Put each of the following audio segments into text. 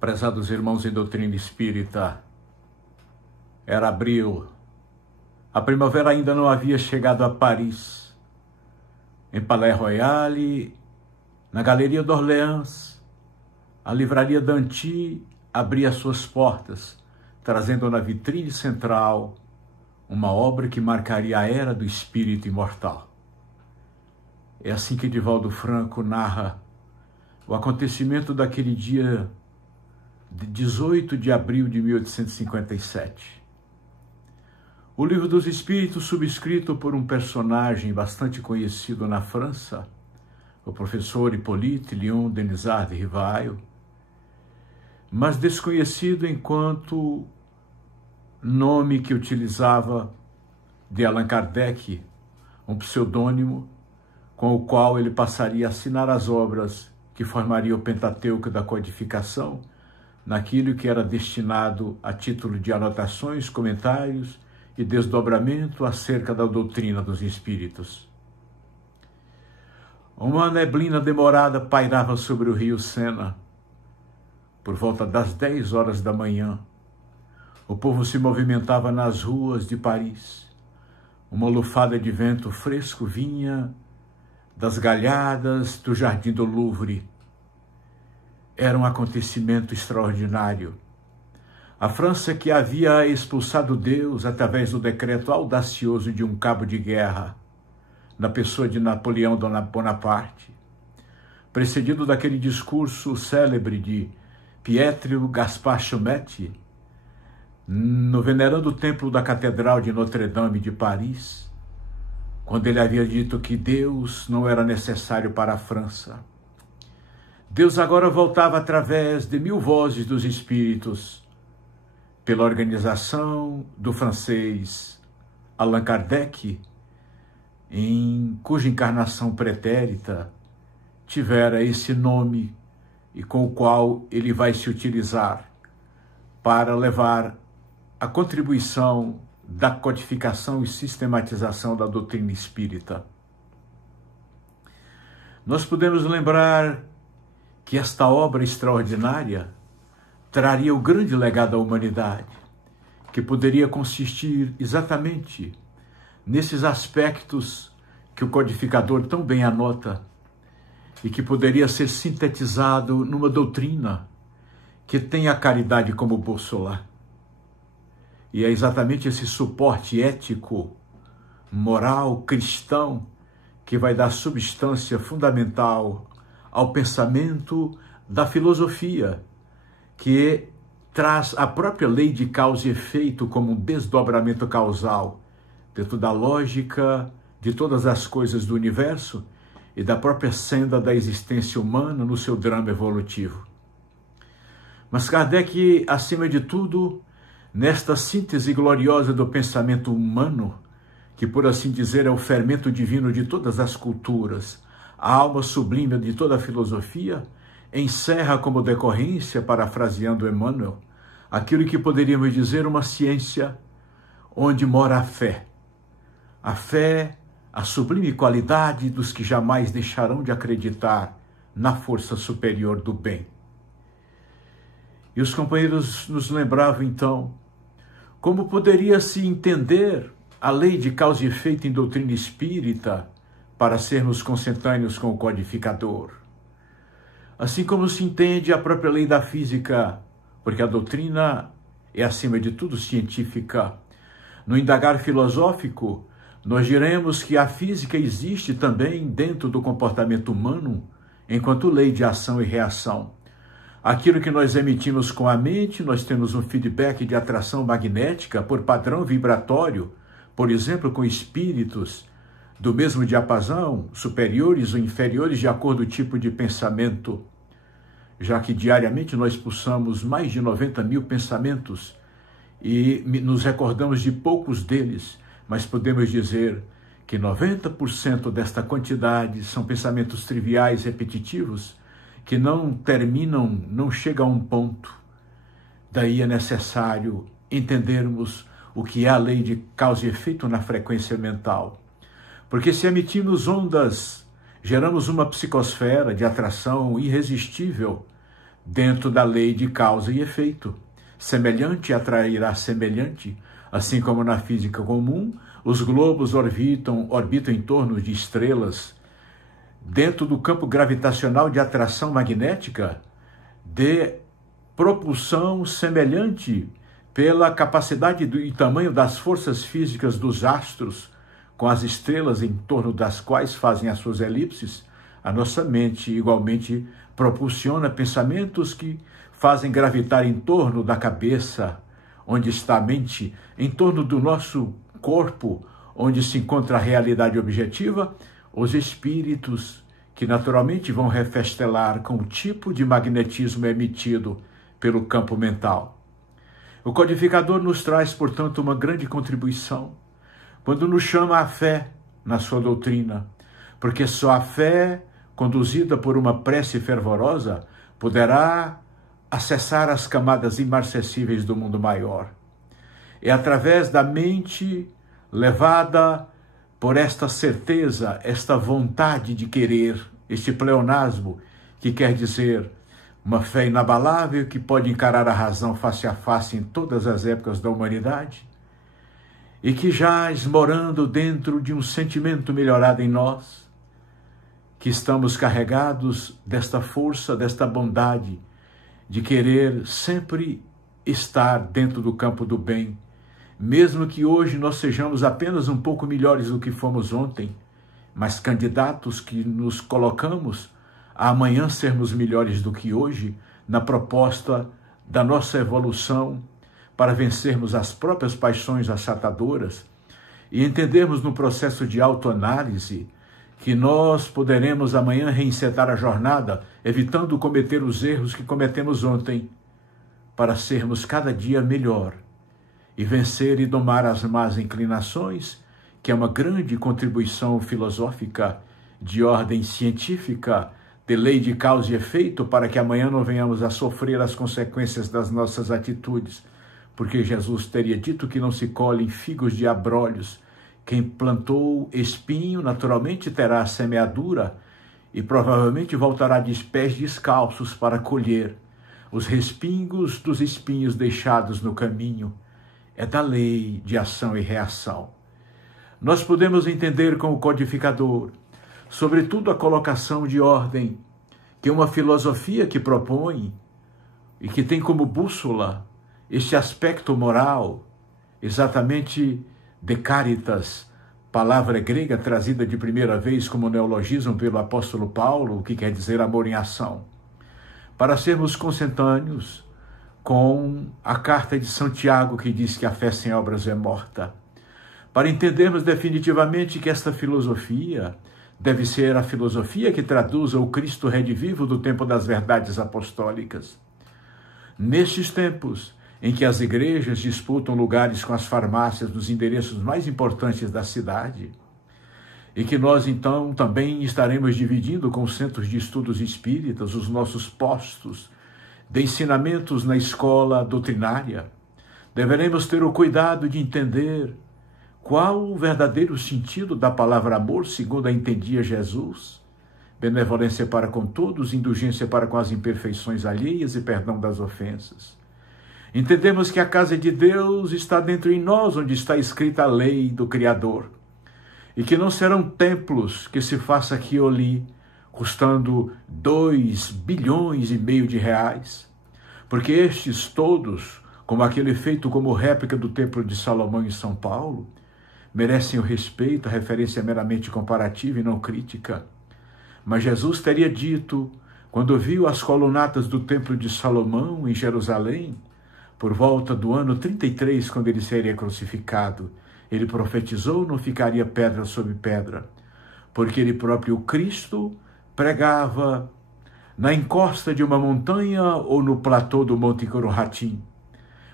Prezados irmãos em doutrina espírita, era abril, a primavera ainda não havia chegado a Paris. Em Palais Royal, na Galeria d'Orléans, a livraria Danty abria suas portas, trazendo na vitrine central uma obra que marcaria a era do espírito imortal. É assim que Divaldo Franco narra o acontecimento daquele dia de 18 de abril de 1857. O Livro dos Espíritos, subscrito por um personagem bastante conhecido na França, o professor Hippolyte Léon Denisard de Rivail, mas desconhecido enquanto nome que utilizava de Allan Kardec, um pseudônimo com o qual ele passaria a assinar as obras que formariam o Pentateuco da codificação, naquilo que era destinado a título de anotações, comentários e desdobramento acerca da doutrina dos espíritos. Uma neblina demorada pairava sobre o rio Sena. Por volta das 10 horas da manhã, o povo se movimentava nas ruas de Paris. Uma lufada de vento fresco vinha das galhadas do Jardim do Louvre. Era um acontecimento extraordinário. A França, que havia expulsado Deus através do decreto audacioso de um cabo de guerra, na pessoa de Napoleão Bonaparte, precedido daquele discurso célebre de Pietro Gaspar Chaumette, no venerando templo da Catedral de Notre-Dame de Paris, quando ele havia dito que Deus não era necessário para a França. Deus agora voltava através de 1000 vozes dos espíritos, pela organização do francês Allan Kardec, em cuja encarnação pretérita tivera esse nome e com o qual ele vai se utilizar para levar a contribuição da codificação e sistematização da doutrina espírita. Nós podemos lembrar que esta obra extraordinária traria o grande legado à humanidade, que poderia consistir exatamente nesses aspectos que o codificador tão bem anota e que poderia ser sintetizado numa doutrina que tem a caridade como bússola. E é exatamente esse suporte ético, moral, cristão, que vai dar substância fundamental ao pensamento da filosofia, que traz a própria lei de causa e efeito como um desdobramento causal dentro da lógica de todas as coisas do universo e da própria senda da existência humana no seu drama evolutivo. Mas Kardec, acima de tudo, nesta síntese gloriosa do pensamento humano, que por assim dizer é o fermento divino de todas as culturas, a alma sublime de toda a filosofia, encerra como decorrência, parafraseando Emmanuel, aquilo que poderíamos dizer uma ciência onde mora a fé. A fé, a sublime qualidade dos que jamais deixarão de acreditar na força superior do bem. E os companheiros nos lembravam então como poderia se entender a lei de causa e efeito em doutrina espírita para sermos consentâneos com o codificador. Assim como se entende a própria lei da física, porque a doutrina é, acima de tudo, científica. No indagar filosófico, nós diremos que a física existe também dentro do comportamento humano, enquanto lei de ação e reação. Aquilo que nós emitimos com a mente, nós temos um feedback de atração magnética por padrão vibratório, por exemplo, com espíritos do mesmo diapasão, superiores ou inferiores, de acordo com o tipo de pensamento, já que diariamente nós pulsamos mais de 90 mil pensamentos e nos recordamos de poucos deles, mas podemos dizer que 90% desta quantidade são pensamentos triviais, repetitivos, que não terminam, não chegam a um ponto. Daí é necessário entendermos o que é a lei de causa e efeito na frequência mental. Porque se emitimos ondas, geramos uma psicosfera de atração irresistível dentro da lei de causa e efeito. Semelhante atrairá semelhante, assim como na física comum, os globos orbitam em torno de estrelas. Dentro do campo gravitacional de atração magnética, de propulsão semelhante pela capacidade e tamanho das forças físicas dos astros, com as estrelas em torno das quais fazem as suas elipses, a nossa mente igualmente propulsiona pensamentos que fazem gravitar em torno da cabeça, onde está a mente, em torno do nosso corpo, onde se encontra a realidade objetiva, os espíritos que naturalmente vão refestelar com o tipo de magnetismo emitido pelo campo mental. O codificador nos traz, portanto, uma grande contribuição quando nos chama à fé na sua doutrina, porque só a fé, conduzida por uma prece fervorosa, poderá acessar as camadas imarcessíveis do mundo maior. É através da mente levada por esta certeza, esta vontade de querer, este pleonasmo, que quer dizer uma fé inabalável que pode encarar a razão face a face em todas as épocas da humanidade e que jaz morando dentro de um sentimento melhorado em nós, que estamos carregados desta força, desta bondade de querer sempre estar dentro do campo do bem, mesmo que hoje nós sejamos apenas um pouco melhores do que fomos ontem, mas candidatos que nos colocamos a amanhã sermos melhores do que hoje, na proposta da nossa evolução, para vencermos as próprias paixões achatadoras e entendermos no processo de autoanálise que nós poderemos amanhã reinsetar a jornada, evitando cometer os erros que cometemos ontem, para sermos cada dia melhor e vencer e domar as más inclinações, que é uma grande contribuição filosófica de ordem científica, de lei de causa e efeito, para que amanhã não venhamos a sofrer as consequências das nossas atitudes, porque Jesus teria dito que não se colhem figos de abrolhos. Quem plantou espinho naturalmente terá a semeadura e provavelmente voltará de pés descalços para colher os respingos dos espinhos deixados no caminho. É da lei de ação e reação. Nós podemos entender com o codificador, sobretudo a colocação de ordem, que é uma filosofia que propõe e que tem como bússola este aspecto moral, exatamente de caritas, palavra grega trazida de primeira vez como neologismo pelo apóstolo Paulo, que quer dizer amor em ação, para sermos consentâneos com a carta de Santiago, que diz que a fé sem obras é morta, para entendermos definitivamente que esta filosofia deve ser a filosofia que traduza o Cristo redivivo do tempo das verdades apostólicas. Nestes tempos em que as igrejas disputam lugares com as farmácias dos endereços mais importantes da cidade, e que nós então também estaremos dividindo com os centros de estudos espíritas os nossos postos de ensinamentos na escola doutrinária, deveremos ter o cuidado de entender qual o verdadeiro sentido da palavra amor, segundo a entendia Jesus: benevolência para com todos, indulgência para com as imperfeições alheias e perdão das ofensas. Entendemos que a casa de Deus está dentro em nós, onde está escrita a lei do Criador, e que não serão templos que se faça aqui ou ali, custando 2,5 bilhões de reais, porque estes todos, como aquele feito como réplica do Templo de Salomão em São Paulo, merecem o respeito, a referência meramente comparativa e não crítica. Mas Jesus teria dito, quando viu as colunatas do Templo de Salomão em Jerusalém, por volta do ano 33, quando ele seria crucificado, ele profetizou: não ficaria pedra sobre pedra, porque ele próprio, o Cristo, pregava na encosta de uma montanha ou no platô do Monte Corohatim,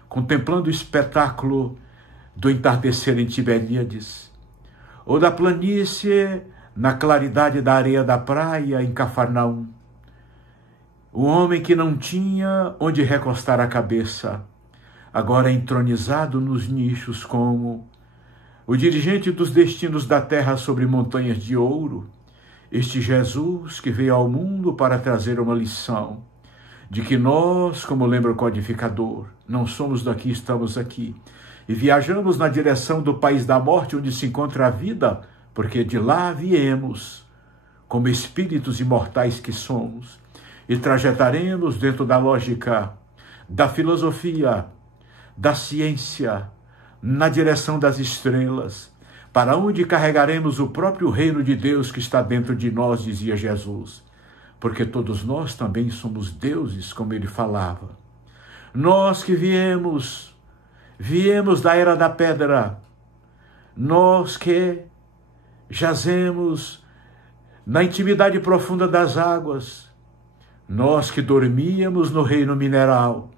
contemplando o espetáculo do entardecer em Tiberíades, ou da planície na claridade da areia da praia em Cafarnaum. O homem que não tinha onde recostar a cabeça, agora entronizado nos nichos como o dirigente dos destinos da terra sobre montanhas de ouro, este Jesus que veio ao mundo para trazer uma lição de que nós, como lembra o codificador, não somos daqui, estamos aqui, e viajamos na direção do país da morte, onde se encontra a vida, porque de lá viemos, como espíritos imortais que somos, e trajetaremos dentro da lógica da filosofia, da ciência, na direção das estrelas, para onde carregaremos o próprio reino de Deus que está dentro de nós, dizia Jesus, porque todos nós também somos deuses, como ele falava. Nós que viemos da era da pedra, nós que jazemos na intimidade profunda das águas, nós que dormíamos no reino mineral,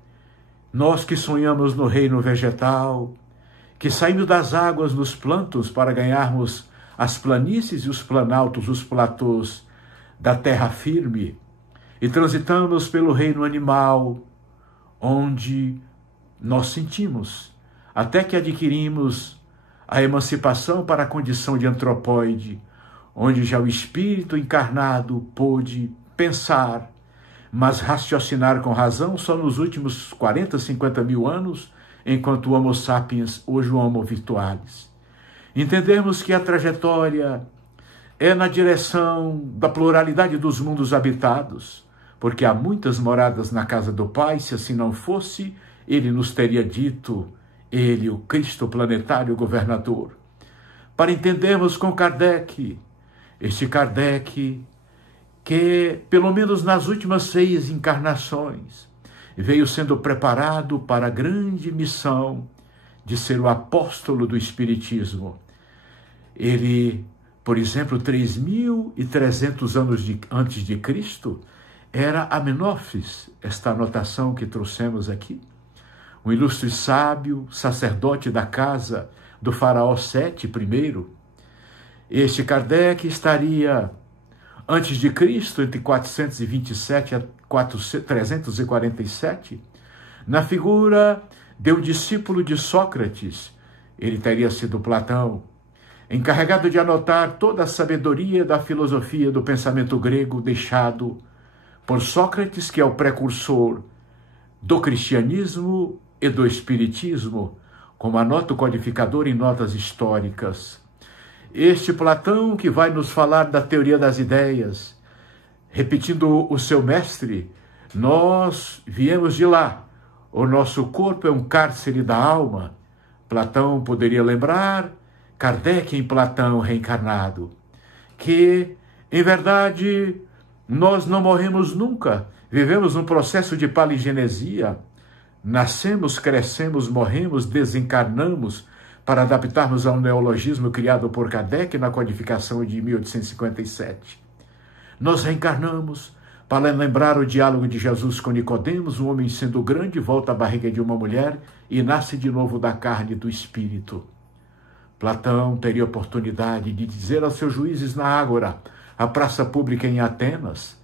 nós que sonhamos no reino vegetal, que saímos das águas nos plantos para ganharmos as planícies e os planaltos, os platôs da terra firme, e transitamos pelo reino animal, onde nós sentimos, até que adquirimos a emancipação para a condição de antropóide, onde já o espírito encarnado pôde pensar, mas raciocinar com razão só nos últimos 40, 50 mil anos, enquanto o Homo sapiens, hoje o Homo virtualis. Entendemos que a trajetória é na direção da pluralidade dos mundos habitados, porque há muitas moradas na casa do Pai, se assim não fosse, ele nos teria dito, ele, o Cristo planetário governador. Para entendermos com Kardec, este Kardec que, pelo menos nas últimas 6 encarnações, veio sendo preparado para a grande missão de ser o apóstolo do Espiritismo. Ele, por exemplo, 3.300 anos antes de Cristo, era Amenófis, esta anotação que trouxemos aqui, um ilustre sábio, sacerdote da casa do faraó Sete I. Este Kardec estaria antes de Cristo, entre 427 a 347, na figura de um discípulo de Sócrates, ele teria sido Platão, encarregado de anotar toda a sabedoria da filosofia do pensamento grego deixado por Sócrates, que é o precursor do cristianismo e do espiritismo, como anota o codificador em notas históricas. Este Platão que vai nos falar da teoria das ideias, repetindo o seu mestre, nós viemos de lá, o nosso corpo é um cárcere da alma. Platão poderia lembrar, Kardec em Platão reencarnado, que, em verdade, nós não morremos nunca, vivemos um processo de paligenesia, nascemos, crescemos, morremos, desencarnamos, para adaptarmos ao neologismo criado por Kardec na codificação de 1857. Nós reencarnamos para lembrar o diálogo de Jesus com Nicodemos, um homem sendo grande volta à barriga de uma mulher e nasce de novo da carne e do espírito. Platão teria oportunidade de dizer aos seus juízes na Ágora, a praça pública em Atenas,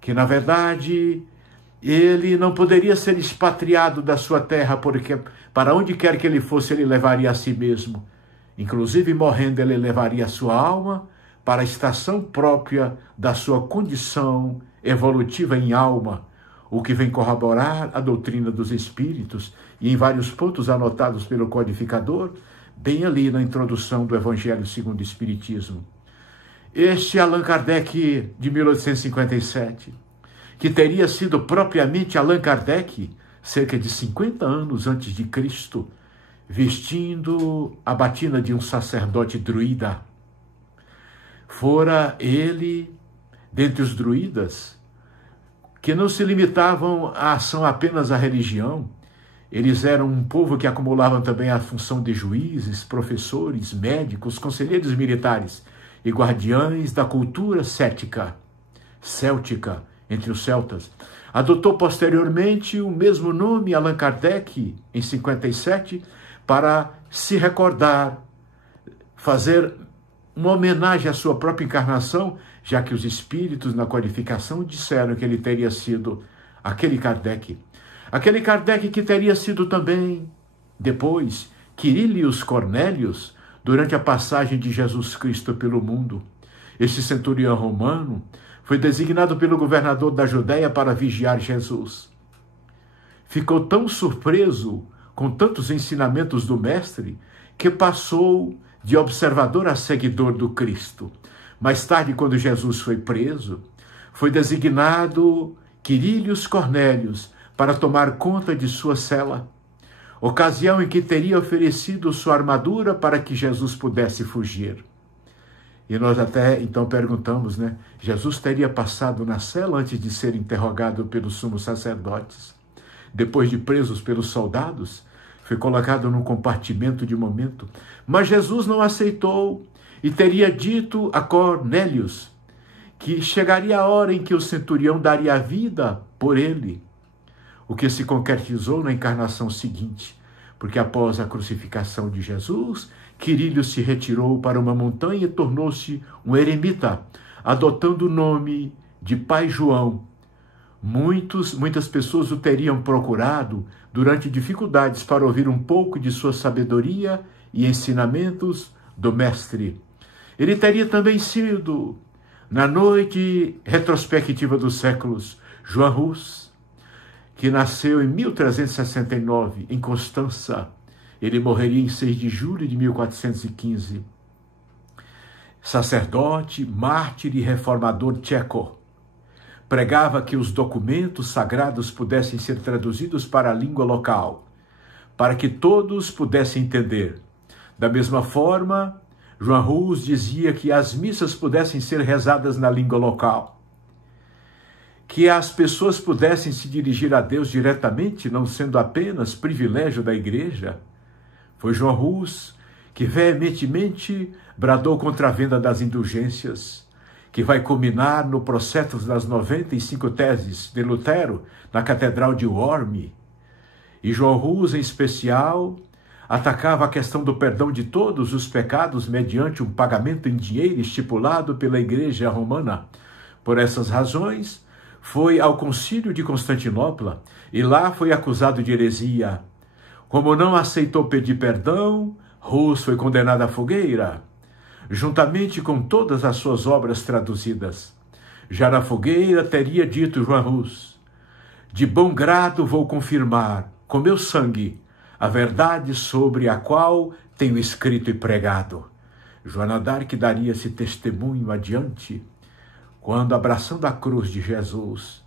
que na verdade ele não poderia ser expatriado da sua terra, porque para onde quer que ele fosse, ele levaria a si mesmo. Inclusive, morrendo, ele levaria a sua alma para a estação própria da sua condição evolutiva em alma, o que vem corroborar a doutrina dos espíritos, e em vários pontos anotados pelo codificador, bem ali na introdução do Evangelho segundo o Espiritismo. Este Allan Kardec, de 1857, que teria sido propriamente Allan Kardec, cerca de 50 anos antes de Cristo, vestindo a batina de um sacerdote druida. Fora ele, dentre os druidas, que não se limitavam à ação apenas à religião, eles eram um povo que acumulavam também a função de juízes, professores, médicos, conselheiros militares e guardiães da cultura céltica, entre os celtas. Adotou posteriormente o mesmo nome, Allan Kardec, em 57, para se recordar, fazer uma homenagem à sua própria encarnação, já que os espíritos na codificação disseram que ele teria sido aquele Kardec que teria sido também, depois, Quirilius Cornélius, durante a passagem de Jesus Cristo pelo mundo. Esse centurião romano foi designado pelo governador da Judéia para vigiar Jesus. Ficou tão surpreso com tantos ensinamentos do mestre que passou de observador a seguidor do Cristo. Mais tarde, quando Jesus foi preso, foi designado Quirinius Cornélios para tomar conta de sua cela, ocasião em que teria oferecido sua armadura para que Jesus pudesse fugir. E nós até então perguntamos, Jesus teria passado na cela antes de ser interrogado pelos sumos sacerdotes? Depois de presos pelos soldados, foi colocado num compartimento de momento. Mas Jesus não aceitou e teria dito a Cornélios que chegaria a hora em que o centurião daria a vida por ele, o que se concretizou na encarnação seguinte, porque após a crucificação de Jesus, Quirínio se retirou para uma montanha e tornou-se um eremita, adotando o nome de Pai João. Muitas pessoas o teriam procurado durante dificuldades para ouvir um pouco de sua sabedoria e ensinamentos do Mestre. Ele teria também sido, na noite retrospectiva dos séculos, João Rus, que nasceu em 1369, em Constança. Ele morreria em 6 de julho de 1415. Sacerdote, mártir e reformador tcheco. Pregava que os documentos sagrados pudessem ser traduzidos para a língua local, para que todos pudessem entender. Da mesma forma, João Rus dizia que as missas pudessem ser rezadas na língua local, que as pessoas pudessem se dirigir a Deus diretamente, não sendo apenas privilégio da igreja. Foi João Rus que veementemente bradou contra a venda das indulgências, que vai culminar no processo das 95 teses de Lutero na Catedral de Worms. E João Rus, em especial, atacava a questão do perdão de todos os pecados mediante um pagamento em dinheiro estipulado pela Igreja Romana. Por essas razões, foi ao Concílio de Constantinopla e lá foi acusado de heresia. Como não aceitou pedir perdão, Rus foi condenado à fogueira, juntamente com todas as suas obras traduzidas. Já na fogueira teria dito João Rus: de bom grado vou confirmar, com meu sangue, a verdade sobre a qual tenho escrito e pregado. Joana d'Arc daria esse testemunho adiante, quando, abraçando a cruz de Jesus,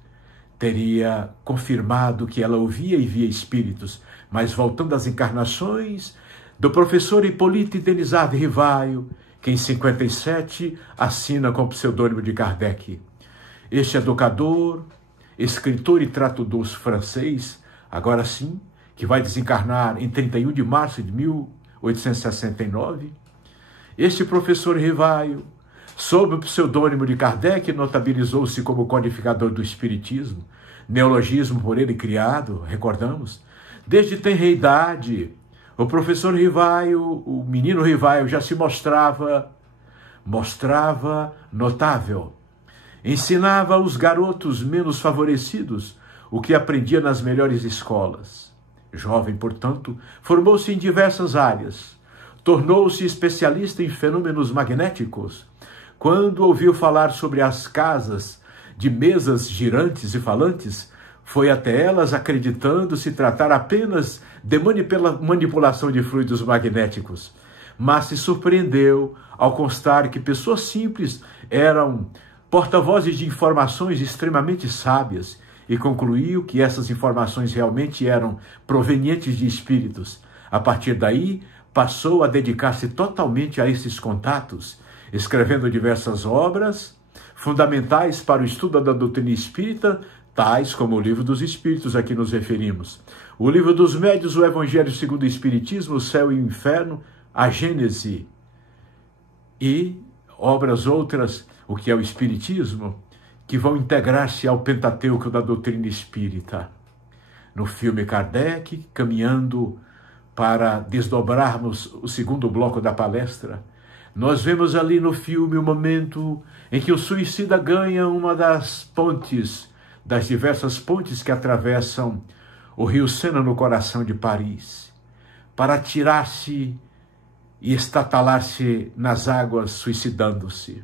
teria confirmado que ela ouvia e via espíritos, mas voltando às encarnações do professor Hipólito Denisard Rivaio, que em 57 assina com o pseudônimo de Kardec. Este educador, escritor e tradutor francês, agora sim, que vai desencarnar em 31 de março de 1869, este professor Rivaio, sob o pseudônimo de Kardec, notabilizou-se como codificador do Espiritismo, neologismo por ele criado, recordamos. Desde tenra idade, o professor Rivaio, o menino Rivaio, já se mostrava notável. Ensinava aos garotos menos favorecidos o que aprendia nas melhores escolas. Jovem, portanto, formou-se em diversas áreas. Tornou-se especialista em fenômenos magnéticos. Quando ouviu falar sobre as casas de mesas girantes e falantes, foi até elas acreditando se tratar apenas de manipulação de fluidos magnéticos. Mas se surpreendeu ao constar que pessoas simples eram porta-vozes de informações extremamente sábias e concluiu que essas informações realmente eram provenientes de espíritos. A partir daí, passou a dedicar-se totalmente a esses contatos, escrevendo diversas obras fundamentais para o estudo da doutrina espírita, tais como o Livro dos Espíritos, a que nos referimos, o Livro dos Médiuns, o Evangelho segundo o Espiritismo, o Céu e o Inferno, a Gênese e obras outras, o que é o Espiritismo, que vão integrar-se ao Pentateuco da doutrina espírita. No filme Kardec, caminhando para desdobrarmos o segundo bloco da palestra, nós vemos ali no filme o momento em que o suicida ganha uma das pontes, das diversas pontes que atravessam o rio Sena no coração de Paris, para atirar-se e estatalar-se nas águas, suicidando-se.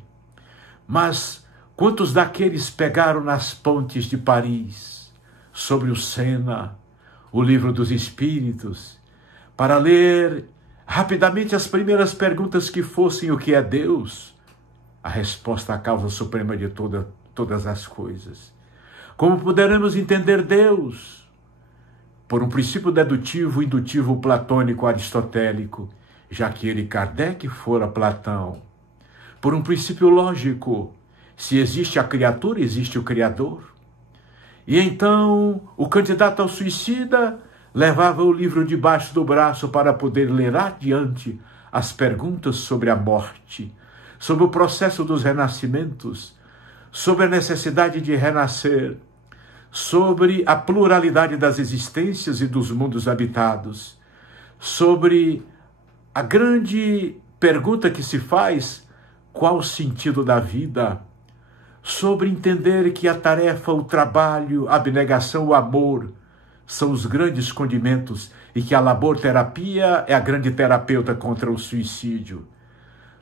Mas Quantos daqueles pegaram nas pontes de Paris, sobre o Sena, o livro dos Espíritos, para ler rapidamente as primeiras perguntas que fossem: o que é Deus? A resposta à causa suprema de todas as coisas. Como poderemos entender Deus? Por um princípio dedutivo, indutivo, platônico, aristotélico, já que ele, Kardec, fora Platão. Por um princípio lógico, se existe a criatura, existe o Criador. E então o candidato ao suicida levava o livro debaixo do braço para poder ler adiante as perguntas sobre a morte, sobre o processo dos renascimentos, sobre a necessidade de renascer, sobre a pluralidade das existências e dos mundos habitados, sobre a grande pergunta que se faz: qual o sentido da vida? Sobre entender que a tarefa, o trabalho, a abnegação, o amor são os grandes condimentos e que a laborterapia é a grande terapeuta contra o suicídio.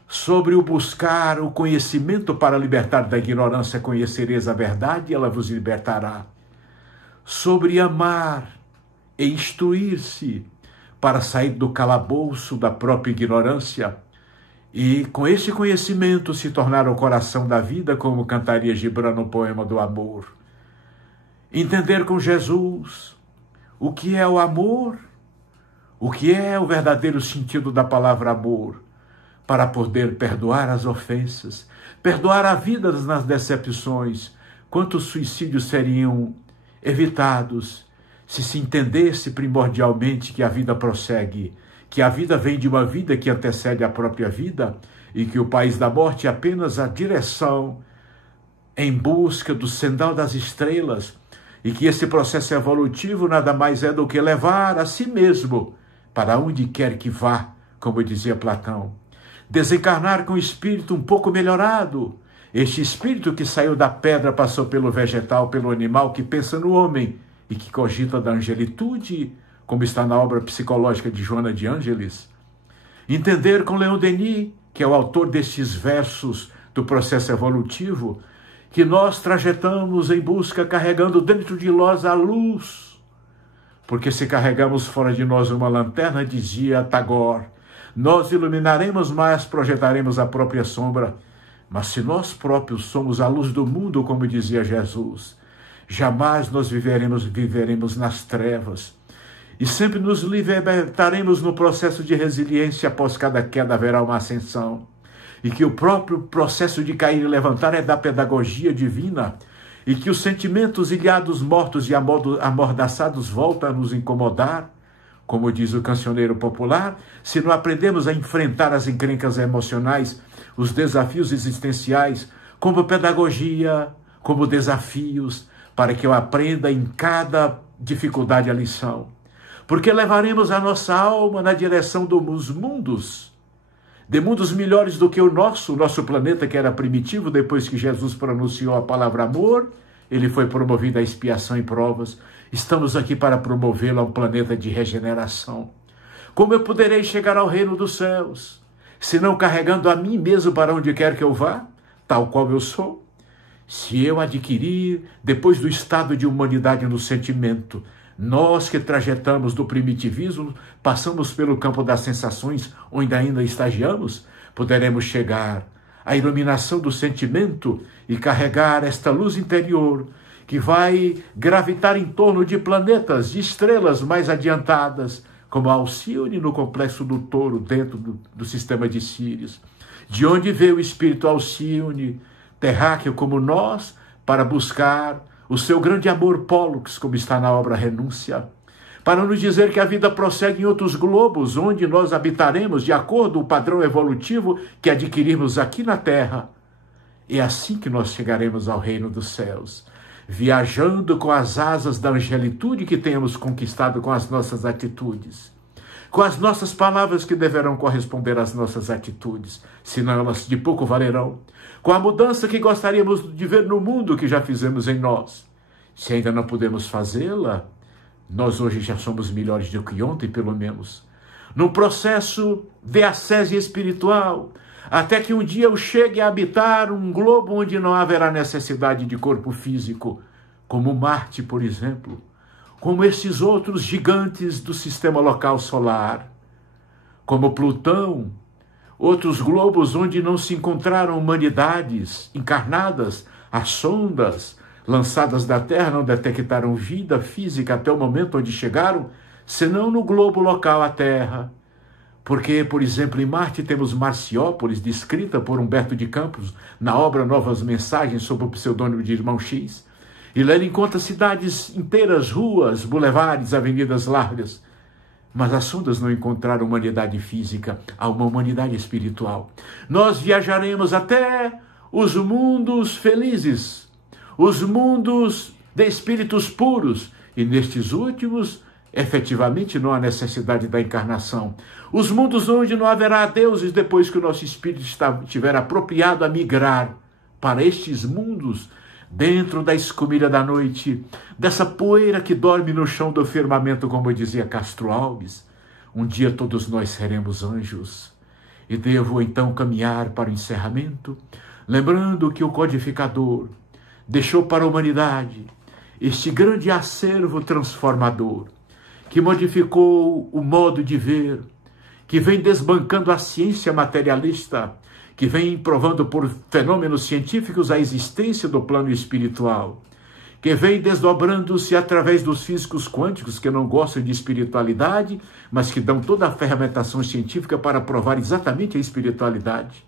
Sobre o buscar o conhecimento para libertar da ignorância, conhecereis a verdade e ela vos libertará. Sobre amar e instruir-se para sair do calabouço da própria ignorância e, com esse conhecimento, se tornar o coração da vida, como cantaria Gibran no poema do amor. Entender com Jesus o que é o amor, o que é o verdadeiro sentido da palavra amor, para poder perdoar as ofensas, perdoar a vida nas decepções. Quantos suicídios seriam evitados se se entendesse primordialmente que a vida prossegue, que a vida vem de uma vida que antecede a própria vida e que o país da morte é apenas a direção em busca do sendal das estrelas e que esse processo evolutivo nada mais é do que levar a si mesmo para onde quer que vá, como dizia Platão. Desencarnar com o espírito um pouco melhorado, este espírito que saiu da pedra, passou pelo vegetal, pelo animal, que pensa no homem e que cogita da angelitude, como está na obra psicológica de Joana de Ângeles. Entender com Leon Denis, que é o autor destes versos do processo evolutivo, que nós trajetamos em busca, carregando dentro de nós a luz. Porque se carregamos fora de nós uma lanterna, dizia Tagore, nós iluminaremos, mas projetaremos a própria sombra. Mas se nós próprios somos a luz do mundo, como dizia Jesus, jamais nós viveremos nas trevas. E sempre nos libertaremos no processo de resiliência. Após cada queda haverá uma ascensão. E que o próprio processo de cair e levantar é da pedagogia divina. E que os sentimentos ilhados, mortos e amordaçados voltam a nos incomodar. Como diz o cancioneiro popular, se não aprendemos a enfrentar as encrencas emocionais, os desafios existenciais, como pedagogia, como desafios, para que eu aprenda em cada dificuldade a lição. Porque levaremos a nossa alma na direção dos mundos, de mundos melhores do que o nosso planeta, que era primitivo. Depois que Jesus pronunciou a palavra amor, ele foi promovido à expiação e provas. Estamos aqui para promovê-lo a um planeta de regeneração. Como eu poderei chegar ao reino dos céus, se não carregando a mim mesmo para onde quer que eu vá, tal qual eu sou? Se eu adquirir, depois do estado de humanidade no sentimento, nós que trajetamos do primitivismo, passamos pelo campo das sensações, onde ainda estagiamos, poderemos chegar à iluminação do sentimento e carregar esta luz interior que vai gravitar em torno de planetas, de estrelas mais adiantadas, como a Alcíone no complexo do Touro, dentro do sistema de Sírios, de onde veio o espírito Alcíone, terráqueo como nós, para buscar o seu grande amor Pólux, como está na obra Renúncia, para nos dizer que a vida prossegue em outros globos, onde nós habitaremos de acordo com o padrão evolutivo que adquirimos aqui na Terra. É assim que nós chegaremos ao reino dos céus, viajando com as asas da angelitude que tenhamos conquistado com as nossas atitudes, com as nossas palavras que deverão corresponder às nossas atitudes, senão elas de pouco valerão, com a mudança que gostaríamos de ver no mundo que já fizemos em nós. Se ainda não podemos fazê-la, nós hoje já somos melhores do que ontem, pelo menos. Num processo de ascese espiritual, até que um dia eu chegue a habitar um globo onde não haverá necessidade de corpo físico, como Marte, por exemplo, como esses outros gigantes do sistema local solar, como Plutão, outros globos onde não se encontraram humanidades encarnadas, as sondas lançadas da Terra não detectaram vida física até o momento onde chegaram, senão no globo local, a Terra. Porque, por exemplo, em Marte temos Marciópolis, descrita por Humberto de Campos na obra Novas Mensagens, sob o pseudônimo de Irmão X. E lá ele encontra cidades inteiras, ruas, bulevares, avenidas largas. Mas as sondas não encontraram humanidade física, há uma humanidade espiritual. Nós viajaremos até os mundos felizes, os mundos de espíritos puros, e nestes últimos, efetivamente, não há necessidade da encarnação. Os mundos onde não haverá deuses depois que o nosso espírito estiver apropriado a migrar para estes mundos, dentro da escumilha da noite, dessa poeira que dorme no chão do firmamento, como dizia Castro Alves. Um dia todos nós seremos anjos. E devo então caminhar para o encerramento, lembrando que o codificador deixou para a humanidade este grande acervo transformador, que modificou o modo de ver, que vem desbancando a ciência materialista, que vem provando por fenômenos científicos a existência do plano espiritual, que vem desdobrando-se através dos físicos quânticos, que não gostam de espiritualidade, mas que dão toda a ferramentação científica para provar exatamente a espiritualidade.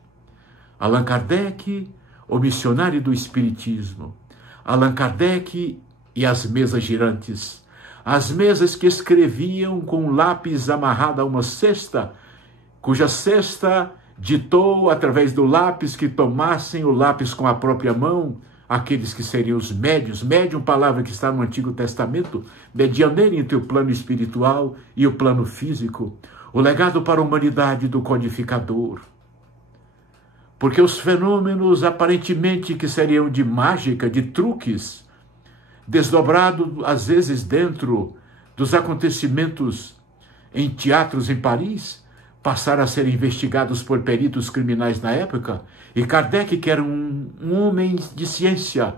Allan Kardec, o missionário do espiritismo. Allan Kardec e as mesas girantes. As mesas que escreviam com um lápis amarrado a uma cesta, cuja cesta ditou através do lápis que tomassem o lápis com a própria mão, aqueles que seriam os médiuns. Médium, palavra que está no Antigo Testamento, medianeiro entre o plano espiritual e o plano físico. O legado para a humanidade do codificador. Porque os fenômenos aparentemente que seriam de mágica, de truques, desdobrado às vezes dentro dos acontecimentos em teatros em Paris, passaram a ser investigados por peritos criminais na época, e Kardec, que era um homem de ciência,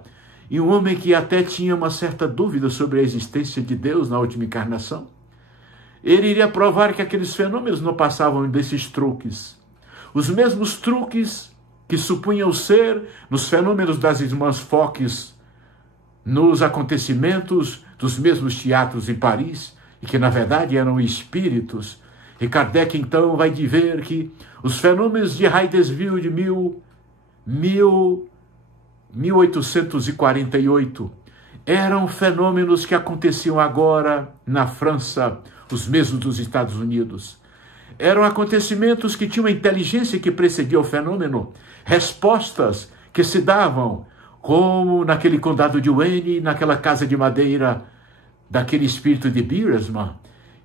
e um homem que até tinha uma certa dúvida sobre a existência de Deus na última encarnação, ele iria provar que aqueles fenômenos não passavam desses truques. Os mesmos truques que supunham ser nos fenômenos das irmãs Fox, nos acontecimentos dos mesmos teatros em Paris, e que na verdade eram espíritos. E Kardec então vai dizer que os fenômenos de Hydesville de 1848 eram fenômenos que aconteciam agora na França, os mesmos dos Estados Unidos. Eram acontecimentos que tinham a inteligência que precedia o fenômeno, respostas que se davam, como naquele condado de Wayne, naquela casa de madeira daquele espírito de Beersman,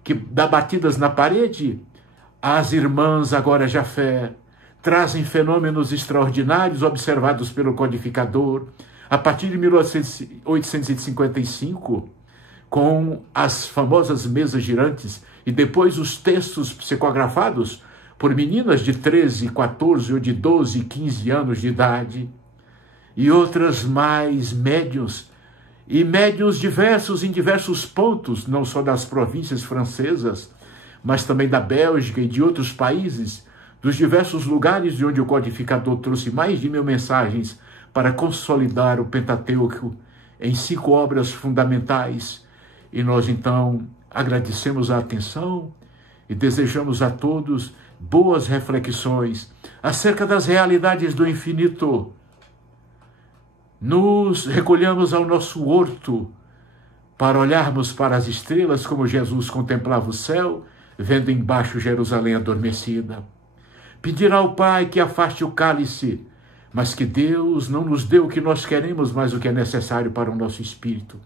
que dá batidas na parede. As irmãs agora Jafé trazem fenômenos extraordinários observados pelo codificador a partir de 1855, com as famosas mesas girantes, e depois os textos psicografados por meninas de 13, 14 ou de 12, 15 anos de idade, e outras mais médiuns, e médiuns diversos em diversos pontos, não só das províncias francesas, mas também da Bélgica e de outros países, dos diversos lugares de onde o codificador trouxe mais de 1000 mensagens para consolidar o Pentateuco em 5 obras fundamentais. E nós, então, agradecemos a atenção e desejamos a todos boas reflexões acerca das realidades do infinito. Nos recolhamos ao nosso horto para olharmos para as estrelas como Jesus contemplava o céu, vendo embaixo Jerusalém adormecida. Pedir ao Pai que afaste o cálice, mas que Deus não nos dê o que nós queremos, mas o que é necessário para o nosso espírito.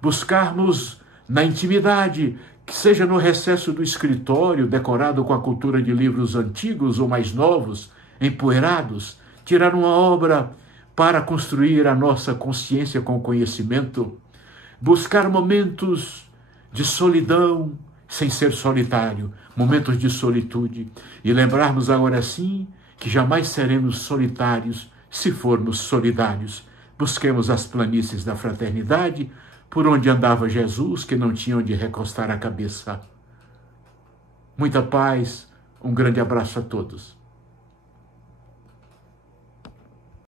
Buscarmos na intimidade, que seja no recesso do escritório, decorado com a cultura de livros antigos ou mais novos, empoeirados, tirar uma obra para construir a nossa consciência com conhecimento, buscar momentos de solidão, sem ser solitário, momentos de solitude, e lembrarmos agora sim que jamais seremos solitários se formos solidários. Busquemos as planícies da fraternidade, por onde andava Jesus, que não tinha onde recostar a cabeça. Muita paz, um grande abraço a todos.